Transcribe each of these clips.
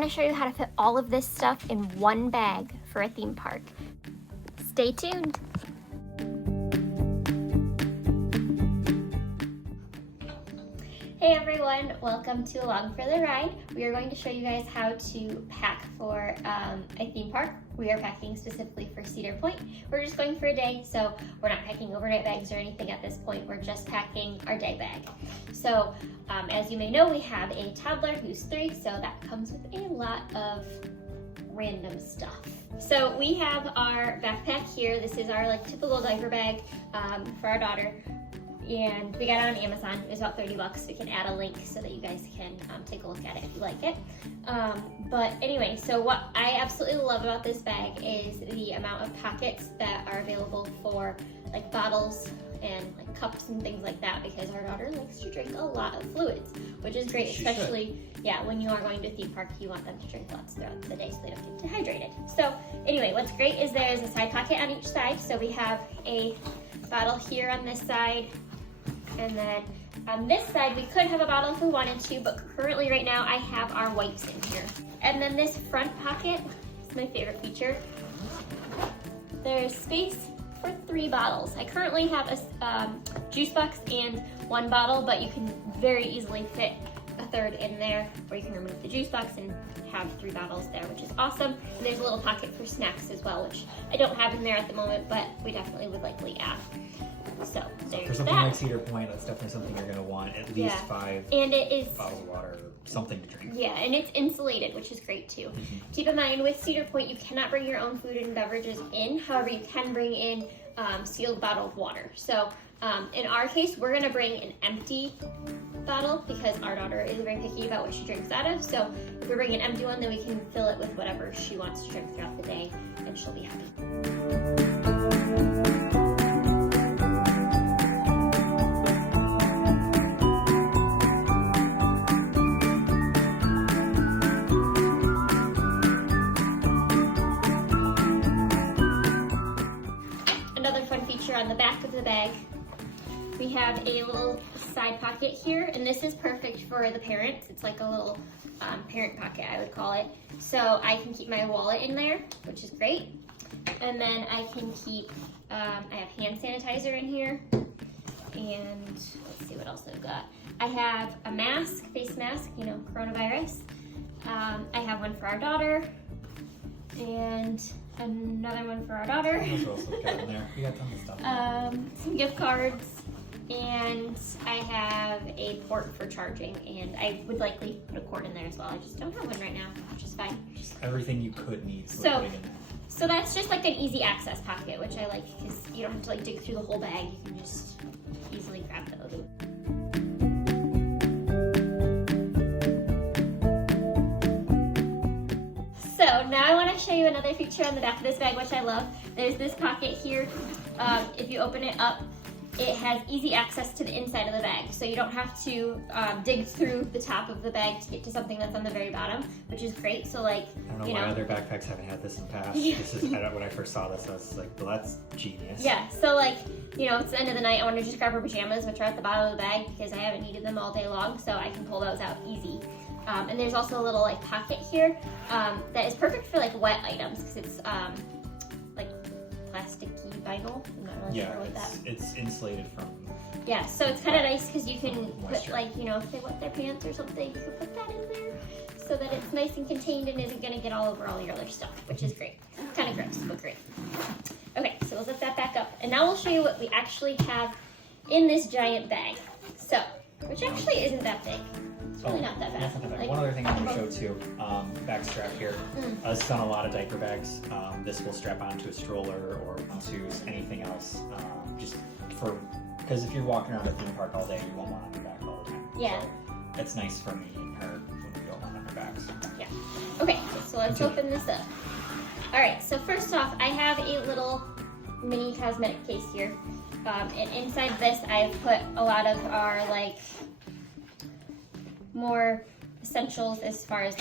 going to show you how to fit all of this stuff in one bag for a theme park. Stay tuned. Hey everyone, welcome to Along for the Ride. We are going to show you guys how to pack for a theme park. We are packing specifically for Cedar Point. We're just going for a day, so we're not packing overnight bags or anything at this point. We're just packing our day bag. So as you may know, we have a toddler who's 3, so that comes with a lot of random stuff. So we have our backpack here. This is our typical diaper bag for our daughter. And we got it on Amazon. It was about 30 bucks. We can add a link so that you guys can take a look at it if you like it. But anyway, so what I absolutely love about this bag is the amount of pockets that are available for bottles and cups and things like that, because our daughter likes to drink a lot of fluids, which is great, especially when you are going to a theme park. You want them to drink lots throughout the day so they don't get dehydrated. So anyway, what's great is there's a side pocket on each side. So we have a bottle here on this side, and then on this side, we could have a bottle if we wanted to, but currently right now I have our wipes in here. And then this front pocket is my favorite feature. There's space for 3 bottles. I currently have a juice box and 1 bottle, but you can very easily fit a third in there, or you can remove the juice box and have 3 bottles there, which is awesome. And there's a little pocket for snacks as well, which I don't have in there at the moment, but we definitely would likely add. So there's for something that. like Cedar Point, that's definitely something you're going to want at least 5 and it is bottles of water, or something to drink. Yeah, and it's insulated, which is great too. Keep in mind, with Cedar Point, you cannot bring your own food and beverages in. However, you can bring in sealed bottled water. So in our case, we're going to bring an empty bottle because our daughter is very picky about what she drinks out of. So if we bring an empty one, then we can fill it with whatever she wants to drink throughout the day, and she'll be happy. Another fun feature on the back of the bag, we have a little side pocket here, and this is perfect for the parents. It's like a little parent pocket, I would call it. So I can keep my wallet in there, which is great. And then I can keep, I have hand sanitizer in here. And let's see what else I've got. I have a mask, face mask, coronavirus. I have one for our daughter, and another one for our daughter. What else have we got in there? We got tons of stuff. Some gift cards, and I have a port for charging, and I would likely put a cord in there as well. I just don't have one right now, which is fine. Just everything you could need. So that's just an easy access pocket, which I like because you don't have to dig through the whole bag. You can just easily grab those. So now I want to show you another feature on the back of this bag, which I love. There's this pocket here. If you open it up, it has easy access to the inside of the bag. So you don't have to dig through the top of the bag to get to something that's on the very bottom, which is great. So I don't know why other backpacks haven't had this in the past. Yeah. This is, when I first saw this, I was like, well, that's genius. Yeah, so it's the end of the night. I want to just grab her pajamas, which are at the bottom of the bag because I haven't needed them all day long, so I can pull those out easy. And there's also a little pocket here that is perfect for wet items because it's plasticky vinyl. I'm not really sure what that. It's insulated from. Yeah, so it's kind of nice because you can put moisture. If they wet their pants or something, you can put that in there so that it's nice and contained and isn't going to get all over all your other stuff, which is great. Kind of gross, but great. Okay, so we'll zip that back up, and now we'll show you what we actually have in this giant bag. So, which actually isn't that big. It's really not that bad. One other thing I want to show too, back strap here. This is on a lot of diaper bags. This will strap onto a stroller or onto anything else, because if you're walking around a theme park all day, you won't want it on your back all the time. Yeah. So it's nice for me and her when we don't want it on our backs. Yeah. Okay, so let's open this up. All right, so first off, I have a little mini cosmetic case here. And inside this, I've put a lot of our more essentials as far as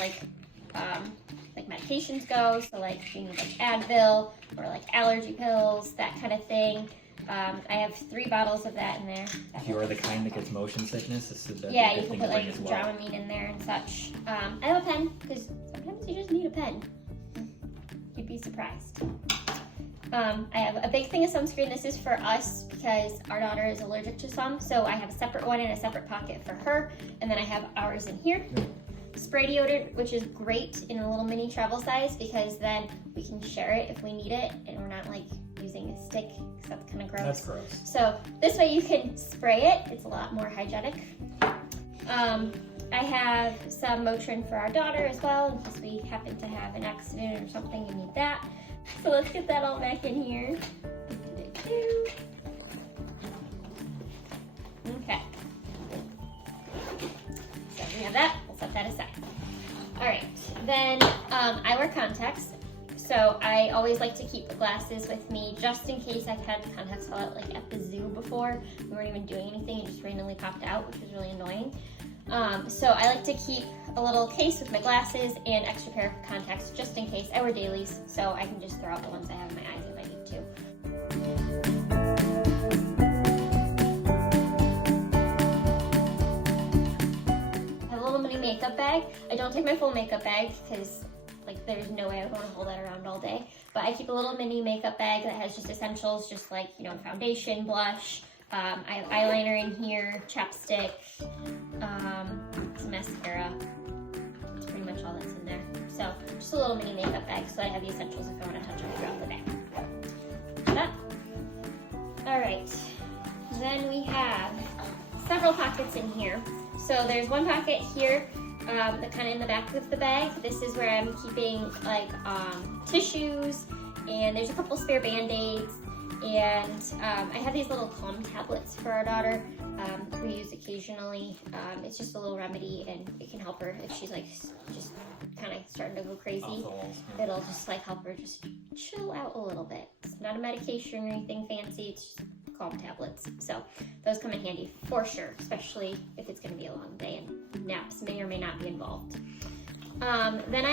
medications go. So if you need Advil or allergy pills, that kind of thing. I have 3 bottles of that in there. If you are the kind that gets motion sickness, this is the yeah, good you can thing put to bring like as well. Dramamine in there and such. I have a pen because sometimes you just need a pen. You'd be surprised. I have a big thing of sunscreen. This is for us because our daughter is allergic to some, so I have a separate one in a separate pocket for her, and then I have ours in here. Spray deodorant, which is great in a little mini travel size because then we can share it if we need it, and we're not like using a stick because that's kind of gross. That's gross. So this way you can spray it. It's a lot more hygienic. I have some Motrin for our daughter as well, in case we happen to have an accident or something and need that. So let's get that all back in here. Okay. So we have that. We'll set that aside. All right. Then I wear contacts. So I always like to keep the glasses with me just in case I've had contacts fall out like at the zoo before. We weren't even doing anything. It just randomly popped out, which was really annoying. So I like to keep a little case with my glasses and extra pair of contacts just in case. I wear dailies, so I can just throw out the ones I have in my eyes if I need to. I have a little mini makeup bag. I don't take my full makeup bag because like there's no way I would want to hold that around all day. But I keep a little mini makeup bag that has just essentials, just like, you know, foundation, blush. I have eyeliner in here, chapstick, some mascara. That's pretty much all that's in there. So just a little mini makeup bag so I have the essentials if I want to touch them throughout the day. That. All right. Then we have several pockets in here. So there's one pocket here, that kind of in the back of the bag. This is where I'm keeping like tissues, and there's a couple spare Band-Aids. And I have these little calm tablets for our daughter. We use occasionally. It's just a little remedy, and it can help her if she's like just kind of starting to go crazy. It'll just like help her just chill out a little bit. It's not a medication or anything fancy. It's just calm tablets. So those come in handy for sure, especially if it's going to be a long day and naps may or may not be involved. Then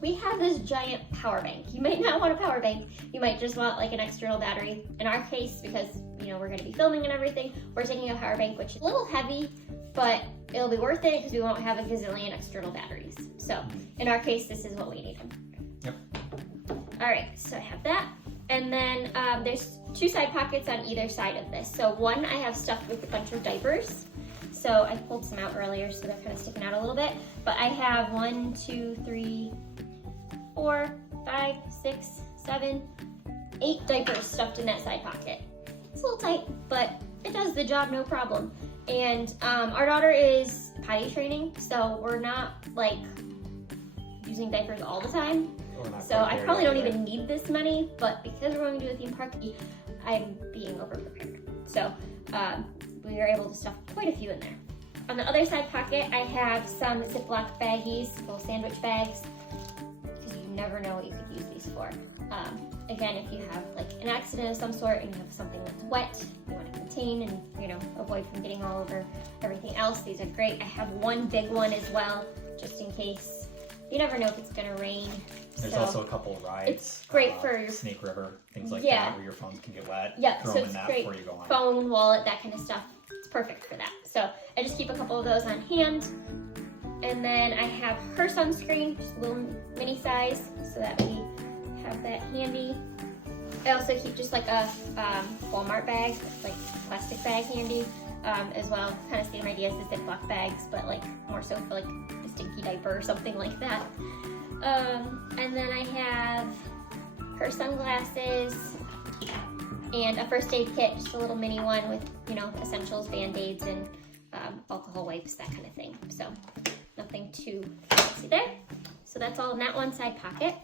we have this giant power bank. You might not want a power bank. You might just want like an external battery. In our case, because you know we're going to be filming and everything, we're taking a power bank, which is a little heavy, but it'll be worth it because we won't have a gazillion external batteries. So in our case, this is what we need. Yep. All right, so I have that. And then there's 2 side pockets on either side of this. So one I have stuffed with a bunch of diapers. So I pulled some out earlier, so they're kind of sticking out a little bit. But I have 1, 2, 3, 4, 5, 6, 7, 8 diapers stuffed in that side pocket. It's a little tight, but it does the job no problem. And our daughter is potty training, so we're not like using diapers all the time. So I probably don't even need this many, but because we're going to do a theme park, I'm being over prepared. So we were able to stuff quite a few in there. On the other side pocket, I have some Ziploc baggies, little sandwich bags, because you never know what you could use these for. Again, if you have like an accident of some sort and you have something that's wet, you want to contain and, you know, avoid from getting all over everything else, these are great. I have one big one as well, just in case. You never know if it's gonna rain. There's so also a couple of rides. It's great for your Snake River, things like that, where your phones can get wet. Yeah, Throw so them it's in that great. before you go on. Phone, wallet, that kind of stuff. It's perfect for that. So I just keep a couple of those on hand. And then I have her sunscreen, just a little mini size, so that we have that handy. I also keep just like a Walmart bag, like plastic bag handy, as well. Kind of same idea as the Ziploc bags, but like more so for like a stinky diaper or something like that. And then I have her sunglasses and a first aid kit, just a little mini one with, you know, essentials, Band-Aids, and alcohol wipes, that kind of thing. So nothing too fancy there. So that's all in that one side pocket.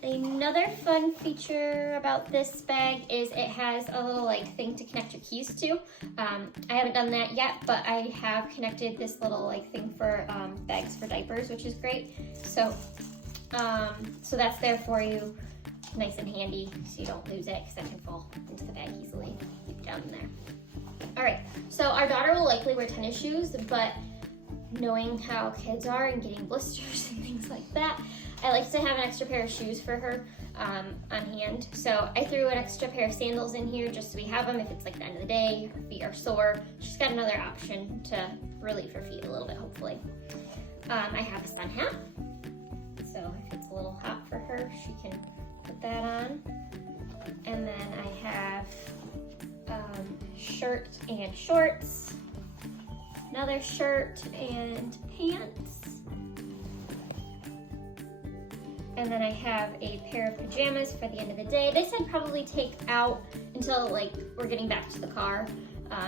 Another fun feature about this bag is it has a little like thing to connect your keys to. I haven't done that yet, but I have connected this little like thing for bags for diapers, which is great. So that's there for you, nice and handy, so you don't lose it because that can fall into the bag easily. Keep it down in there. All right, so our daughter will likely wear tennis shoes, but knowing how kids are and getting blisters and things like that, I like to have an extra pair of shoes for her. on hand. So I threw an extra pair of sandals in here just so we have them if it's like the end of the day, her feet are sore. She's got another option to relieve her feet a little bit, hopefully. I have a sun hat. So if it's a little hot for her, she can put that on. And then I have shirt and shorts, another shirt and pants, and then I have a pair of pajamas for the end of the day. They said probably take out until like we're getting back to the car.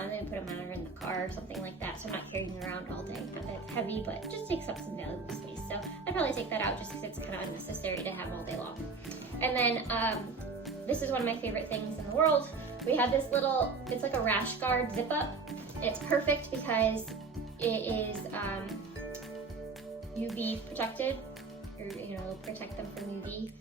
Then put them on in the car or something like that, so I'm not carrying them around all day. Not that it's heavy, but it just takes up some valuable space. So I'd probably take that out just because it's kind of unnecessary to have all day long. And then this is one of my favorite things in the world. We have this little, it's like a rash guard zip up. It's perfect because it is UV protected, or it'll protect them from UV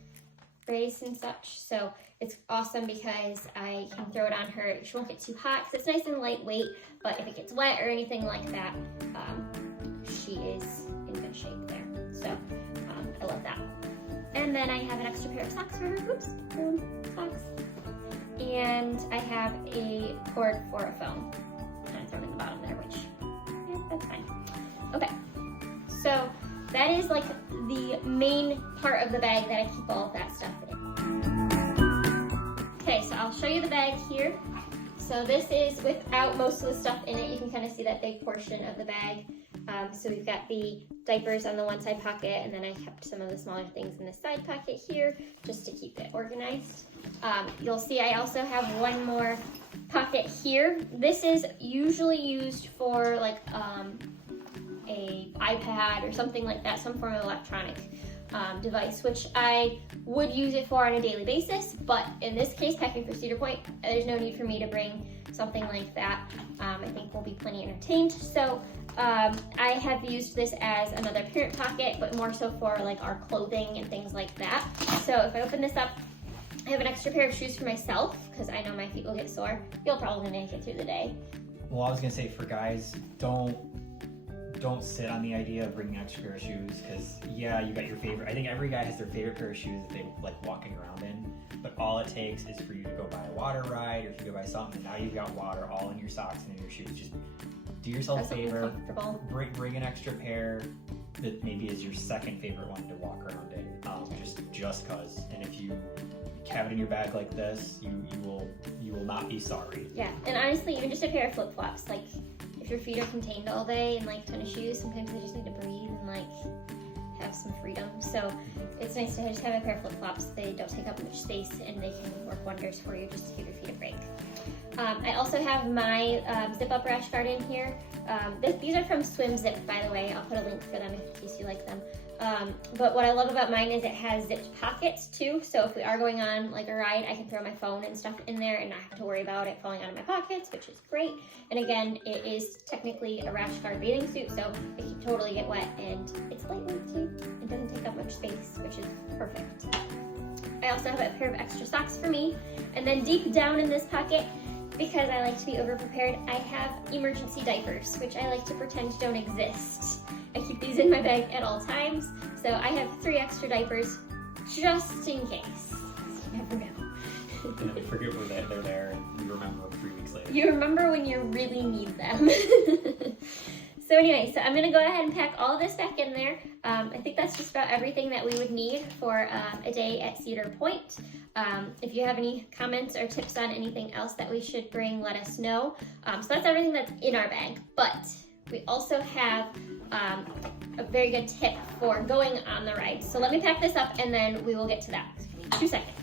rays and such. So it's awesome because I can throw it on her. She won't get too hot because it's nice and lightweight, but if it gets wet or anything like that, she is in good shape there. So I love that. And then I have an extra pair of socks for her. Oops, socks. And I have a cord for a phone. Kind of thrown in the bottom there, which, yeah, that's fine. Okay, so that is like the main part of the bag that I keep all of that stuff in. Okay, so I'll show you the bag here. So this is without most of the stuff in it. You can kind of see that big portion of the bag. So we've got the diapers on the one side pocket, and then I kept some of the smaller things in the side pocket here just to keep it organized. You'll see I also have one more pocket here. This is usually used for like a iPad or something like that, some form of electronic device, which I would use it for on a daily basis, but in this case, packing for Cedar Point, there's no need for me to bring something like that. I think we'll be plenty entertained. So I have used this as another parent pocket, but more so for like our clothing and things like that. So if I open this up, I have an extra pair of shoes for myself because I know my feet will get sore. You'll probably make it through the day. Well, I was gonna say for guys, don't sit on the idea of bringing an extra pair of shoes, because yeah, you got your favorite. I think every guy has their favorite pair of shoes that they like walking around in, but all it takes is for you to go buy a water ride, or if you go buy something, and now you've got water all in your socks and in your shoes. Just do yourself a favor, bring an extra pair that maybe is your second favorite one to walk around in, just cause. And if you have it in your bag like this, you will not be sorry. Yeah, and honestly, even just a pair of flip-flops, like if your feet are contained all day in like tennis shoes, sometimes they just need to breathe and like have some freedom. So it's nice to just have a pair of flip-flops. They don't take up much space and they can work wonders for you just to give your feet a break. I also have my zip-up rash guard in here. These are from Swim Zip, by the way. I'll put a link for them in case you like them. But what I love about mine is it has zipped pockets too. So if we are going on like a ride, I can throw my phone and stuff in there and not have to worry about it falling out of my pockets, which is great. And again, it is technically a rash guard bathing suit, so it can totally get wet, and it's lightweight too. It doesn't take up much space, which is perfect. I also have a pair of extra socks for me. And then deep down in this pocket, because I like to be over-prepared, I have emergency diapers, which I like to pretend don't exist. I keep these in my bag at all times, so I have 3 extra diapers just in case. You never know. And then we forget they're there, and you remember them 3 weeks later. You remember when you really need them. So anyway, so I'm gonna go ahead and pack all of this back in there. I think that's just about everything that we would need for a day at Cedar Point. If you have any comments or tips on anything else that we should bring, let us know. So that's everything that's in our bag, but we also have a very good tip for going on the ride. So let me pack this up and then we will get to that. 2 seconds.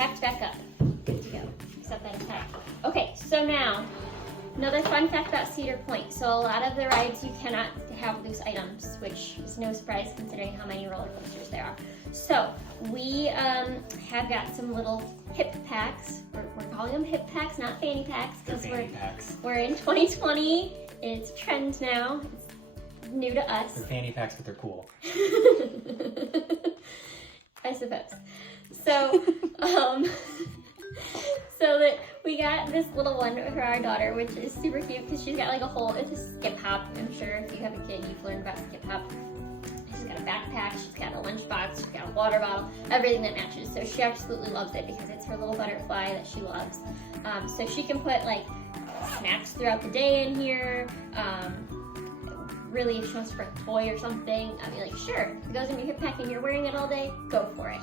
packed back up. Good to go. Set that aside. Okay, so now, another fun fact about Cedar Point. So a lot of the rides you cannot have loose items, which is no surprise considering how many roller coasters there are. So we have got some little hip packs. We're calling them hip packs, not fanny packs, because we're in 2020. It's a trend now. It's new to us. They're fanny packs, but they're cool. I suppose. So, so that we got this little one for our daughter, which is super cute because she's got like a whole, it's a skip hop. I'm sure if you have a kid, you've learned about skip hop. She's got a backpack, she's got a lunchbox, she's got a water bottle, everything that matches. So she absolutely loves it because it's her little butterfly that she loves. So she can put like snacks throughout the day in here. Really, if she wants to bring a toy or something, I'd be like, sure, if it goes in your hip pack and you're wearing it all day, go for it.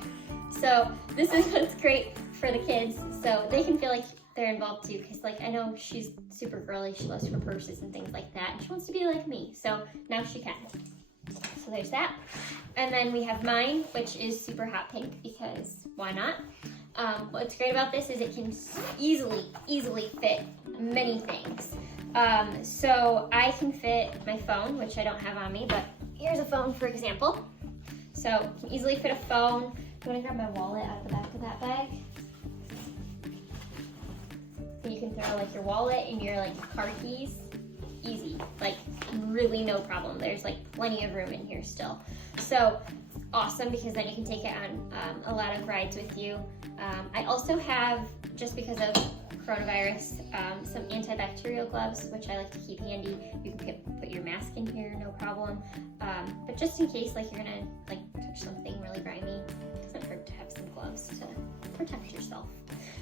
So this is what's great for the kids, so they can feel like they're involved too, because like I know she's super girly, she loves her purses and things like that, and she wants to be like me, so now she can. So there's that. And then we have mine, which is super hot pink, because why not? What's great about this is it can easily fit many things. So I can fit my phone, which I don't have on me, but here's a phone for example. So I can easily fit a phone. You want to grab my wallet out of the back of that bag? And you can throw like your wallet and your like car keys. Easy, like really no problem. There's like plenty of room in here still. So awesome because then you can take it on a lot of rides with you. I also have, just because of coronavirus, some antibacterial gloves, which I like to keep handy. You can put your mask in here, no problem. But just in case, like you're gonna like touch something really grimy, it doesn't hurt to have some gloves to protect yourself.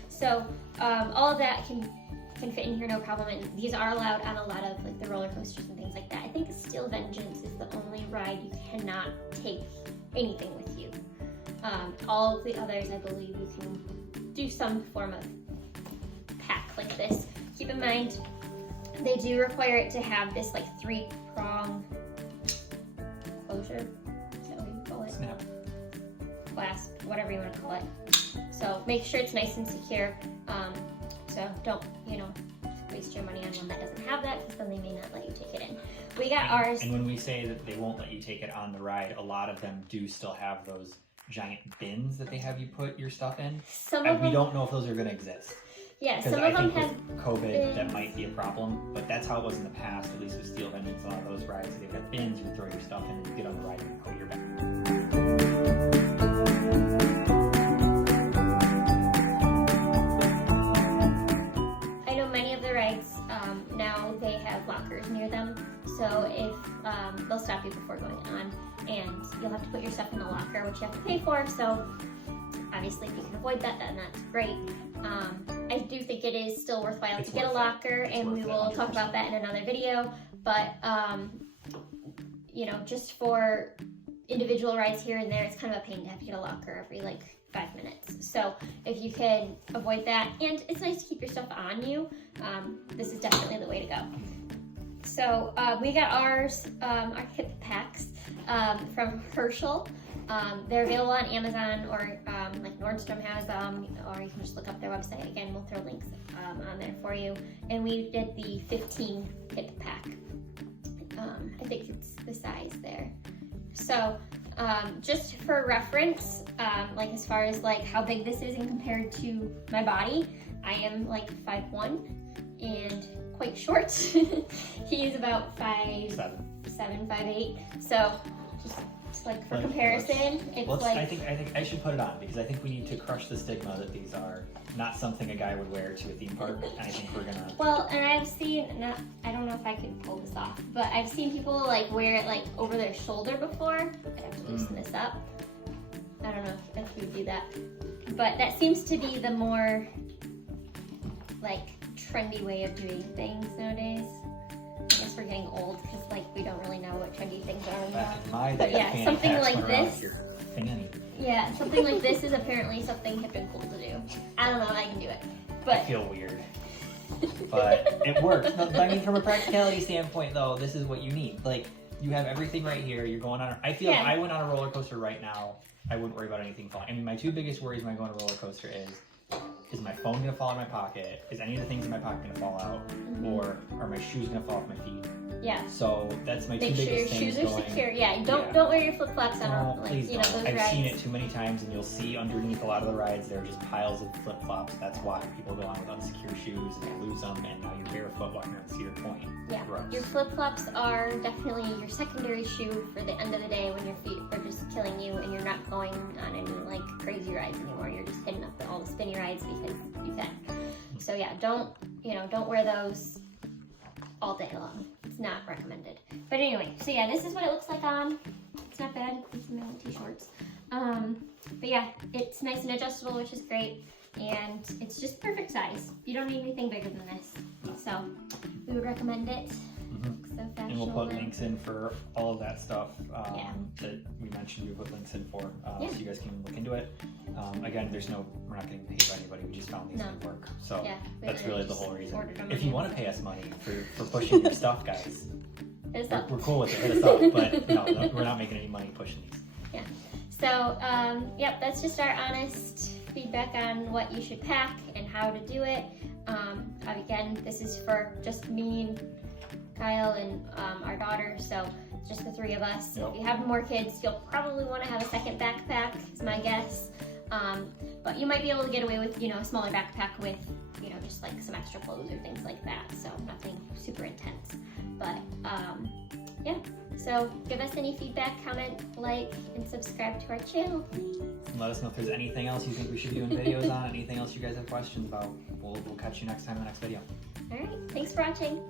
So all of that can fit in here, no problem. And these are allowed on a lot of like the roller coasters and things like that. I think Steel Vengeance is the only ride you cannot take anything with you. All of the others, I believe, you can do some form of pack like this. Keep in mind, they do require it to have this like 3-prong closure. Is that what you call it? Snap. Clasp, whatever you want to call it. So make sure it's nice and secure. So don't, waste your money on one that doesn't have that, because then they may not let you take it in. We got ours. And when we say that they won't let you take it on the ride, a lot of them do still have those giant bins that they have you put your stuff in. We don't know if those are going to exist. Yeah, some of them have with COVID, that might be a problem, but that's how it was in the past, at least with Steel Vengeance. A lot of those rides, they've got bins, you throw your stuff in, and you get on the ride and put your bag. Now they have lockers near them, so if they'll stop you before going on, and you'll have to put your stuff in the locker, which you have to pay for. So obviously, if you can avoid that, then that's great. I do think it is still worthwhile to get a locker, and we will talk about that in another video. But just for individual rides here and there, it's kind of a pain to have to get a locker every like 5 minutes. So if you can avoid that, and it's nice to keep your stuff on you, this is definitely the way to go. So we got ours, our hip packs from Herschel. They're available on Amazon, or like Nordstrom has them, or you can just look up their website. Again, we'll throw links on there for you. And we did the 15 hip pack. I think it's the size there. So just for reference, like as far as like how big this is and compared to my body, I am like 5'1" and quite short. He is about 5'7", 5'8". So just like for comparison, it's like. I think I should put it on, because I think we need to crush the stigma that these are not something a guy would wear to a theme park. And I think we're gonna. Well, and I've seen, I don't know if I could pull this off, but I've seen people like wear it like over their shoulder before. I'd have to loosen this up. I don't know if you would do that, but that seems to be the more like trendy way of doing things nowadays. I guess we're getting old because like we don't really know what trendy things are anymore. But yeah, something like this. Yeah, something like this is apparently something hip and cool to do. I don't know if I can do it, but I feel weird. But it works. No, I mean, from a practicality standpoint, though, this is what you need. Like, You have everything right here. You're going on. I feel if I went on a roller coaster right now, I wouldn't worry about anything falling. I mean, my two biggest worries when I go on a roller coaster is my phone gonna fall in my pocket? Is any of the things in my pocket gonna fall out? Or are my shoes gonna fall off my feet? Yeah. So that's my two biggest things. Make sure your shoes are secure. Yeah. Don't wear your flip flops on. Like, please you know, don't. those I've rides. seen it too many times, and you'll see underneath a lot of the rides there are just piles of flip flops. That's why people go on with unsecure shoes and they lose them, and now you're barefoot walking around Cedar Point. Yeah. Gross. Your flip flops are definitely your secondary shoe for the end of the day when your feet are just killing you and you're not going on any like crazy rides anymore. You're just hitting up all the spinny rides because you can. So yeah, don't wear those all day long. It's not recommended. But anyway, so yeah, this is what it looks like on. It's not bad. It's some t-shirts. But yeah, it's nice and adjustable, which is great. And it's just perfect size. You don't need anything bigger than this. So we would recommend it. So and we'll put links in for all of that stuff that we mentioned. We put links in for so you guys can look into it. Again, we're not getting paid by anybody. We just found these things work. So that's really the whole reason. If you want to pay us money for pushing your stuff, guys, we're cool with it. Hit us up. But no, we're not making any money pushing these. Yeah. So yep, that's just our honest feedback on what you should pack and how to do it. Again, this is for just me and Kyle and our daughter, so it's just the three of us. So if you have more kids, you'll probably want to have a second backpack, is my guess. But you might be able to get away with, a smaller backpack with, just like some extra clothes or things like that. So nothing super intense. But yeah, so give us any feedback, comment, like, and subscribe to our channel, please. And let us know if there's anything else you think we should be doing videos on, anything else you guys have questions about. We'll catch you next time in the next video. All right, thanks for watching.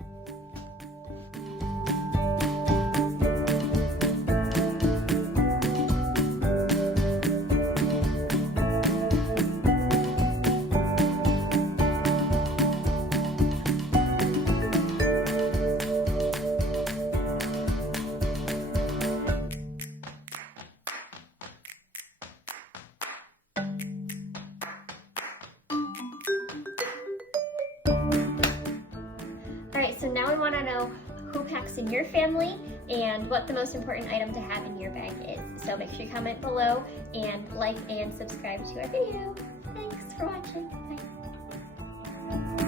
So now we want to know who packs in your family and what the most important item to have in your bag is. So make sure you comment below and like and subscribe to our video. Thanks for watching. Bye.